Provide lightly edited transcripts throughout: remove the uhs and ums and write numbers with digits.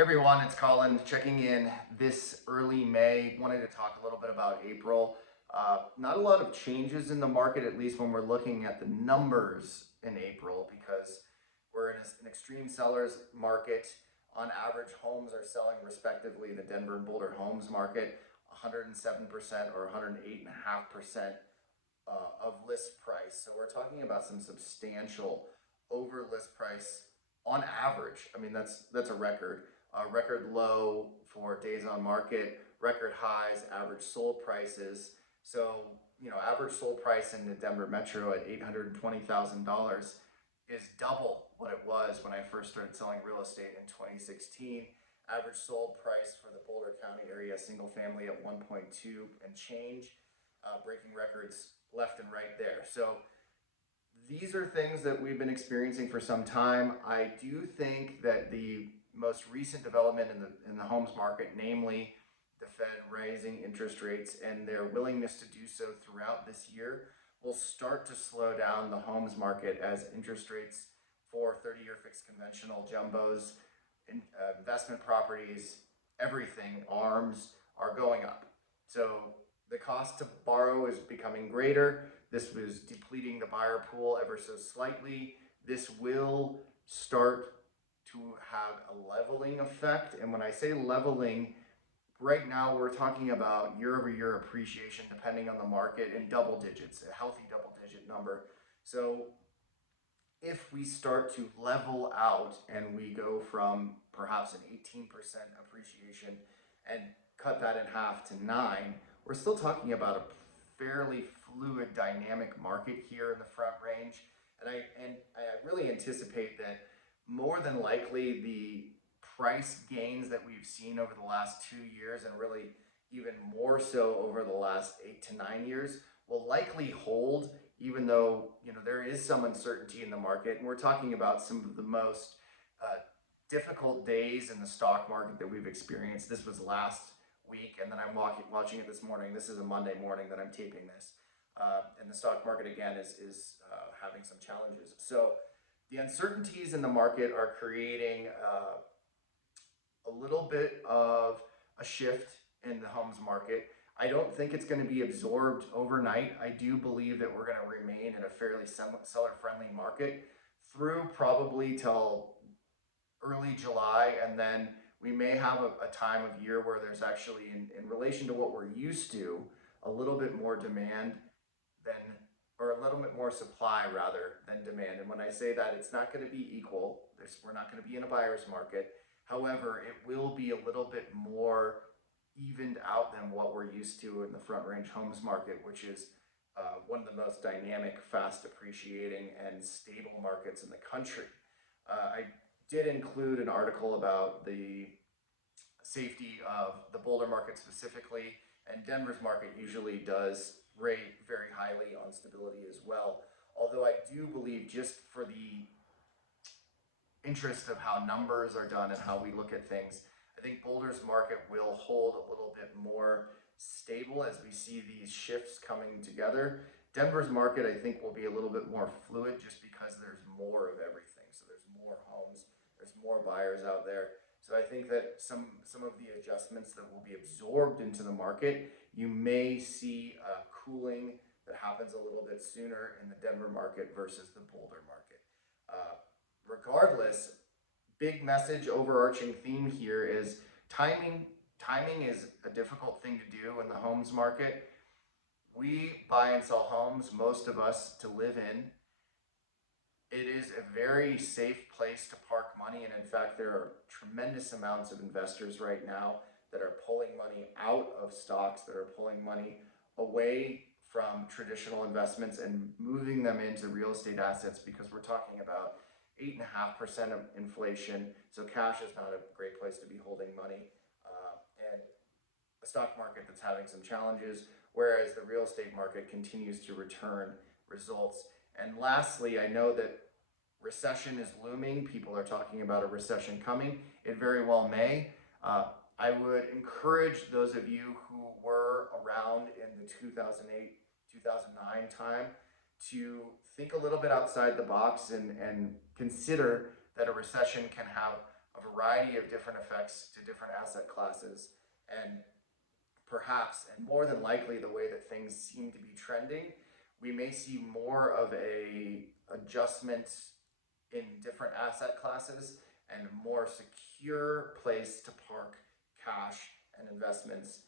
Everyone, it's Colin checking in this early May. Wanted to talk a little bit about April. Not a lot of changes in the market, at least when we're looking at the numbers in April, because we're in an extreme seller's market. On average, homes are selling respectively, the Denver and Boulder homes market, 107% or 108.5% of list price. So we're talking about some substantial over list price on average. I mean, that's a record. Record low for days on market, record highs, average sold prices. So, average sold price in the Denver metro at $820,000 is double what it was when I first started selling real estate in 2016. Average sold price for the Boulder County area, single family at 1.2 and change, breaking records left and right there. So these are things that we've been experiencing for some time. I do think that the most recent development in the homes market, namely the Fed raising interest rates and their willingness to do so throughout this year, will start to slow down the homes market as interest rates for 30-year fixed conventional jumbos, investment properties, everything, ARMs, are going up. So the cost to borrow is becoming greater. This was depleting the buyer pool ever so slightly. This will start to have a leveling effect. And when I say leveling, right now we're talking about year over year appreciation depending on the market in double digits, a healthy double digit number. So if we start to level out and we go from perhaps an 18% appreciation and cut that in half to 9, we're still talking about a fairly fluid dynamic market here in the front range. And I really anticipate that more than likely the price gains that we've seen over the last 2 years, and really even more so over the last 8 to 9 years, will likely hold, even though there is some uncertainty in the market. And we're talking about some of the most difficult days in the stock market that we've experienced. This was last week, and then I'm watching it this morning. This is a Monday morning that I'm taping this, and the stock market again is having some challenges. So the uncertainties in the market are creating a little bit of a shift in the homes market. I don't think it's going to be absorbed overnight. I do believe that we're going to remain in a fairly seller-friendly market through probably till early July, and then we may have a time of year where there's actually, in relation to what we're used to, a little bit more demand than, or a little bit more supply rather than demand. And when I say that, it's not going to be equal. We're not going to be in a buyer's market. However, it will be a little bit more evened out than what we're used to in the front range homes market, which is one of the most dynamic, fast appreciating, and stable markets in the country. I did include an article about the safety of the Boulder market specifically, and Denver's market usually does rate very highly on stability as well. Although I do believe, just for the interest of how numbers are done and how we look at things, I think Boulder's market will hold a little bit more stable as we see these shifts coming together. Denver's market, I think, will be a little bit more fluid just because there's more of everything. So there's more homes, there's more buyers out there. So I think that some of the adjustments that will be absorbed into the market, you may see a cooling that happens a little bit sooner in the Denver market versus the Boulder market. Regardless, big message, overarching theme here is timing. Timing is a difficult thing to do in the homes market. We buy and sell homes, most of us, to live in. It is a very safe place to park money, and in fact, there are tremendous amounts of investors right now that are pulling money out of stocks, that are pulling money away from traditional investments and moving them into real estate assets, because we're talking about 8.5% of inflation. So cash is not a great place to be holding money, and a stock market that's having some challenges, whereas the real estate market continues to return results. And lastly, I know that recession is looming. People are talking about a recession coming. It very well may. I would encourage those of you who were around in the 2008, 2009 time to think a little bit outside the box and consider that a recession can have a a variety of different effects to different asset classes. And perhaps, and more than likely, the way that things seem to be trending, we may see more of a adjustment in different asset classes and a more secure place to park cash and investments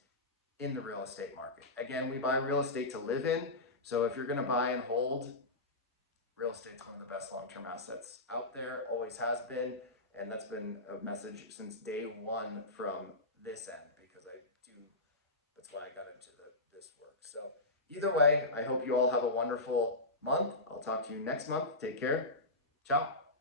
in the real estate market. Again, we buy real estate to live in. So if you're going to buy and hold, real estate's one of the best long-term assets out there, always has been. And that's been a message since day one from this end, because that's why I got into this work. So either way, I hope you all have a wonderful month. I'll talk to you next month. Take care. Ciao.